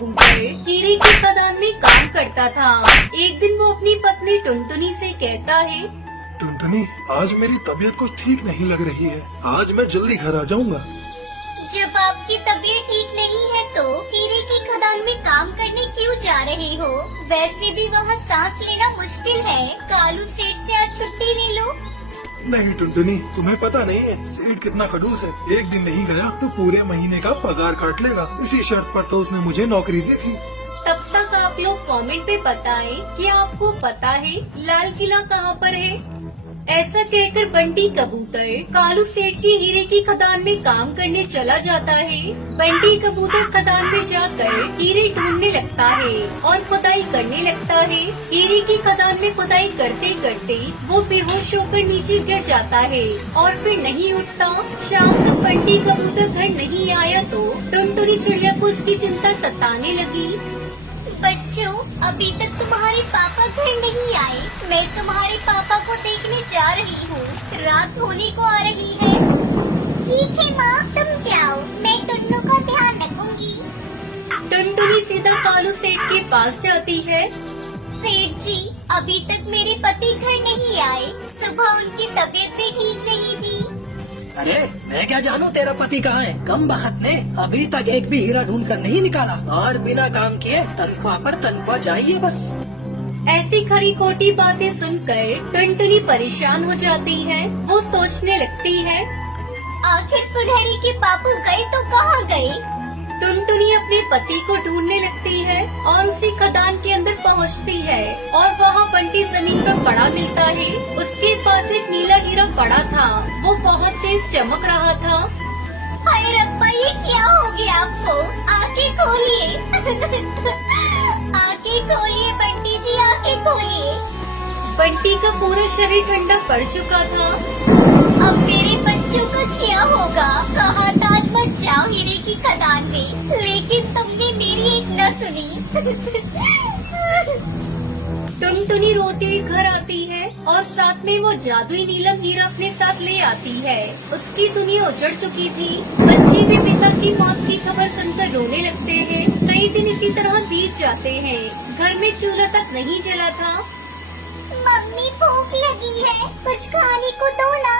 कबूतर हीरे की खदान में काम करता था। एक दिन वो अपनी पत्नी टुनटुनी से कहता है, टुनटुनी, आज मेरी तबीयत कुछ ठीक नहीं लग रही है। आज मैं जल्दी घर आ जाऊंगा। जब आपकी तबीयत ठीक नहीं है तो हीरे की खदान में काम करने क्यों जा रहे हो? वैसे भी वहाँ सांस लेना मुश्किल है। कालू सेठ से आज छुट्टी ले लो। नहीं टुनटुनी, तुम्हें पता नहीं है सेठ कितना खड़ूस है। एक दिन नहीं गया तो पूरे महीने का पगार काट लेगा। इसी शर्त पर तो उसने मुझे नौकरी दी थी। तब तक आप लोग कमेंट पे बताएं कि आपको पता है लाल किला कहाँ पर है। ऐसा कहकर बंटी कबूतर कालू सेठ की हीरे की खदान में काम करने चला जाता है। बंटी कबूतर खदान में जाकर हीरे ढूंढने लगता है और खुदाई करने लगता है। हीरे की खदान में खुदाई करते करते वो बेहोश होकर नीचे गिर जाता है और फिर नहीं उठता। शाम को बंटी कबूतर घर नहीं आया तो टुनटुनी चिड़िया को उसकी चिंता सताने लगी। बच्चों, अभी तक तुम्हारे पापा घर नहीं आए। मैं तुम्हारे पापा को देखने जा रही हूँ। रात होने को आ रही है। ठीक है माँ, तुम जाओ, मैं टुन्नू का ध्यान रखूंगी। टुनटुनी सीधा कालू सेठ के पास जाती है। सेठ जी, अभी तक मेरे पति घर नहीं आए। सुबह उनकी तबीयत भी ठीक नहीं थी। अरे मैं क्या जानूं तेरा पति कहाँ है? कम बखत ने अभी तक एक भी हीरा ढूंढ कर नहीं निकाला और बिना काम किए तनख्वाह पर तनख्वाह चाहिए बस। ऐसी खरी खोटी बातें सुनकर टुनटुनी परेशान हो जाती है। वो सोचने लगती है, आखिर सुनहरी के पापा गए तो कहाँ गए? टुनटुनी अपने पति को ढूंढने लगती है और उसी खदान के अंदर पहुंचती है और वहाँ बंटी जमीन पर पड़ा मिलता है। उसके पास एक नीला हीरा पड़ा था। वो बहुत तेज चमक रहा था। हाय रब्बा, ये क्या हो गया आपको? आंखें खोलिए। आंखें खोलिए बंटी जी, आंखें खोलिए। बंटी का पूरा शरीर ठंडा पड़ चुका था। अब मेरे बच्चों का क्या होगा? कहा था आज मत जाओ हीरे की खदान में, लेकिन तुमने मेरी एक न सुनी। टुनटुनी रोती हुई घर आती है और साथ में वो जादुई नीलम हीरा अपने साथ ले आती है। उसकी दुनिया उजड़ चुकी थी। बच्चे भी पिता की मौत की खबर सुनकर रोने लगते हैं। कई दिन इसी तरह बीत जाते हैं। घर में चूल्हा तक नहीं जला था। मम्मी, भूख लगी है, कुछ खाने को दो ना।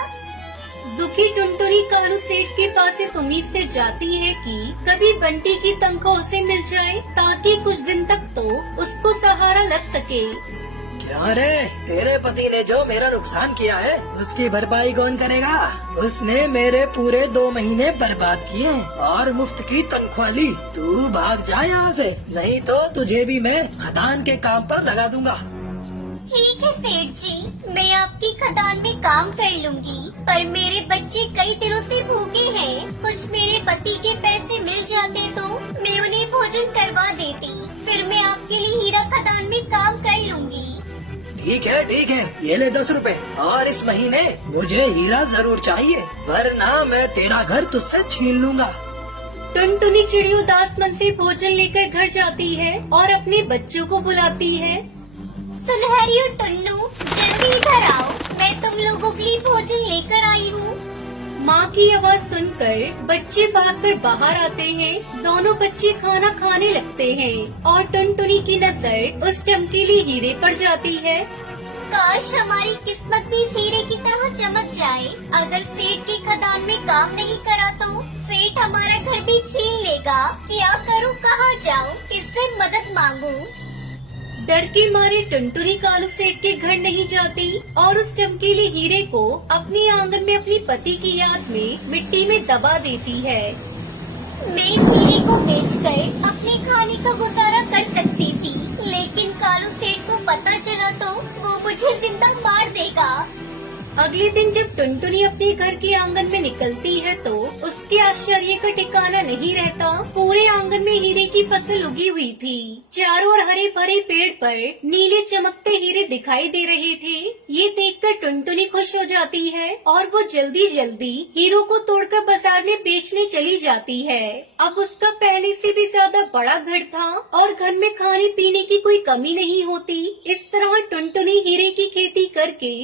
दुखी टुनटुनी कालू सेठ के पास इस उम्मीद से जाती है कि कभी बंटी की तनख्वाह उसे मिल जाए ताकि कुछ दिन तक तो उसको सहारा लग सके। क्या रे, तेरे पति ने जो मेरा नुकसान किया है उसकी भरपाई कौन करेगा? उसने मेरे पूरे 2 महीने बर्बाद किए और मुफ्त की तनख्वाह ली। तू भाग जा यहाँ से, नहीं तो तुझे भी मैं खदान के काम पर लगा दूंगा। ठीक है सेठ जी, मैं आपकी खदान में काम कर लूंगी, पर मेरे बच्चे कई दिनों से भूखे हैं। कुछ मेरे पति के पैसे मिल जाते तो मैं उन्हें भोजन करवा देती। फिर मैं आपके लिए हीरा खदान में काम कर लूंगी। ठीक है, ये ले 10 रुपए और इस महीने मुझे हीरा जरूर चाहिए, वरना मैं तेरा घर तुझसे छीन लूंगा। टुनटुनी चिड़ी उदास मन से भोजन लेकर घर जाती है और अपने बच्चों को बुलाती है। सुनहरी और टुन्नू, जल्दी इधर आओ, मैं तुम लोगों के लिए भोजन लेकर आई हूँ। माँ की आवाज सुनकर बच्चे भागकर बाहर आते हैं। दोनों बच्चे खाना खाने लगते हैं और टुनटुनी की नजर उस चमकीले हीरे पर जाती है। काश हमारी किस्मत भी इस हीरे की तरह चमक जाए। अगर सेठ की खदान में काम नहीं करा तो सेठ हमारा घर भी छीन लेगा। क्या करूँ, कहाँ जाऊँ, किससे मदद मांगू? डर के मारे टुनटुनी कालू सेठ के घर नहीं जाती और उस चमकीले हीरे को अपने आंगन में अपनी पति की याद में मिट्टी में दबा देती है। मैं इस हीरे को बेचकर अपने खाने का गुजारा कर सकती थी, लेकिन कालू सेठ को पता चला तो वो मुझे जिंदा मार देगा। अगले दिन जब टुनटुनी अपने घर के आंगन में निकलती है तो उसके आश्चर्य का ठिकाना नहीं रहता। पूरे आंगन में हीरे की फसल उगी हुई थी। चारों ओर हरे भरे पेड़ पर नीले चमकते हीरे दिखाई दे रहे थे। ये देखकर टुनटुनी खुश हो जाती है और वो जल्दी जल्दी हीरों को तोड़कर बाजार में बेचने चली जाती है। अब उसका पहले से भी ज्यादा बड़ा घर था और घर में खाने पीने की कोई कमी नहीं होती। इस तरह टुनटुनी हीरे की खेती करके